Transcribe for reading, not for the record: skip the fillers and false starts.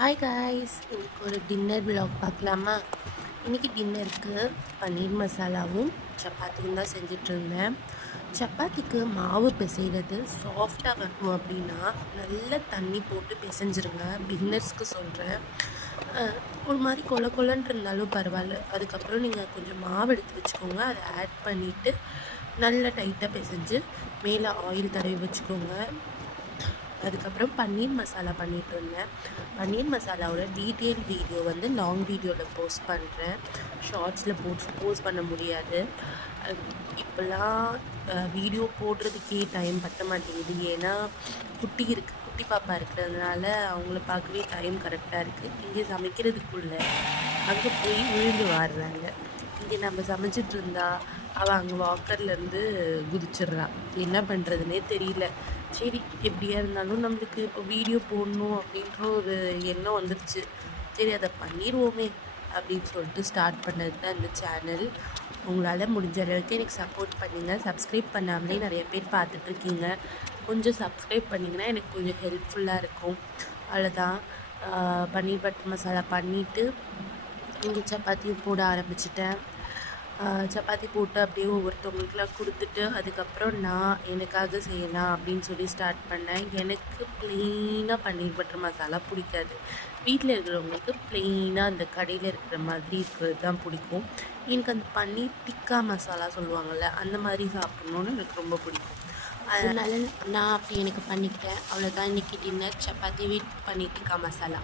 Hi guys, இன்றைக்கி ஒரு dinner vlog பார்க்கலாமா? இன்றைக்கி டின்னருக்கு பன்னீர் மசாலாவும் சப்பாத்தியும் தான் செஞ்சிட்ருந்தேன். சப்பாத்திக்கு மாவு பிசைகிறது சாஃப்டாக வரணும் அப்படின்னா நல்ல தண்ணி போட்டு பிசைஞ்சிருங்க. பிகினர்ஸ்க்கு சொல்கிறேன். ஒரு மாதிரி கொலன்னு இருந்தாலும் பரவாயில்ல. அதுக்கப்புறம் நீங்கள் கொஞ்சம் மாவு எடுத்து வச்சுக்கோங்க. அதை ஆட் பண்ணிவிட்டு நல்லா டைட்டாக பிசைஞ்சு மேலே ஆயில் தடவி வச்சுக்கோங்க. அதுக்கப்புறம் பன்னீர் மசாலா பண்ணிகிட்டு இருந்தேன். பன்னீர் மசாலாவோட டீட்டெயில் வீடியோ லாங் வீடியோவில் போஸ்ட் பண்ணுறேன். ஷார்ட்ஸில் போஸ்ட் பண்ண முடியாது. இப்போல்லாம் வீடியோ போடுறதுக்கே டைம் பற்ற மாட்டேங்குது. ஏன்னா குட்டி பாப்பா இருக்கிறதுனால அவங்கள பார்க்கவே டைம் கரெக்டாக இருக்குது. இங்கே சமைக்கிறதுக்குள்ளே அங்கே போய் விழுந்து வாடுறாங்க. இங்கே நம்ம சமைச்சிட்டு இருந்தா அவள் அங்கே வாக்கர்லேருந்து குதிச்சிட்றா. என்ன பண்ணுறதுனே தெரியல. சரி, எப்படியா இருந்தாலும் நம்மளுக்கு இப்போ வீடியோ போடணும் அப்படின்ற ஒரு எண்ணம் வந்துருச்சு. சரி, அதை பண்ணிடுவோமே அப்படின்னு சொல்லிட்டு ஸ்டார்ட் பண்ணது தான் இந்த சேனல். உங்களால் முடிஞ்ச அளவுக்கு எனக்கு சப்போர்ட் பண்ணுங்கள். சப்ஸ்கிரைப் பண்ணாமலே நிறைய பேர் பார்த்துட்ருக்கீங்க. கொஞ்சம் சப்ஸ்கிரைப் பண்ணிங்கன்னா எனக்கு கொஞ்சம் ஹெல்ப்ஃபுல்லாக இருக்கும். அவ்வளோதான். பன்னீர் பட்டர் மசாலா பண்ணிவிட்டு இங்கே சப்பாத்தியும் போட ஆரம்பிச்சிட்டேன். சப்பாத்தி போட்டு அப்படியே ஒவ்வொருத்தவங்களுக்குலாம் கொடுத்துட்டு அதுக்கப்புறம் நான் எனக்காக செய்யலாம் அப்படின்னு சொல்லி ஸ்டார்ட் பண்ணேன். எனக்கு ப்ளெயினாக பன்னீர் பட்டர் மசாலா பிடிக்காது. வீட்டில் இருக்கிறவங்களுக்கு ப்ளெயினாக அந்த கடையில் இருக்கிற மாதிரி இருக்கிறது தான் பிடிக்கும். எனக்கு அந்த பன்னீர் டிக்கா மசாலா சொல்லுவாங்கள்ல, அந்த மாதிரி சாப்பிட்ணுன்னு எனக்கு ரொம்ப பிடிக்கும். அதனால் நான் அப்படி எனக்கு பண்ணிக்கிட்டேன். அவ்வளோதான். இன்றைக்கி டின்னர் சப்பாத்தி வித் பன்னீர் டிக்கா மசாலா.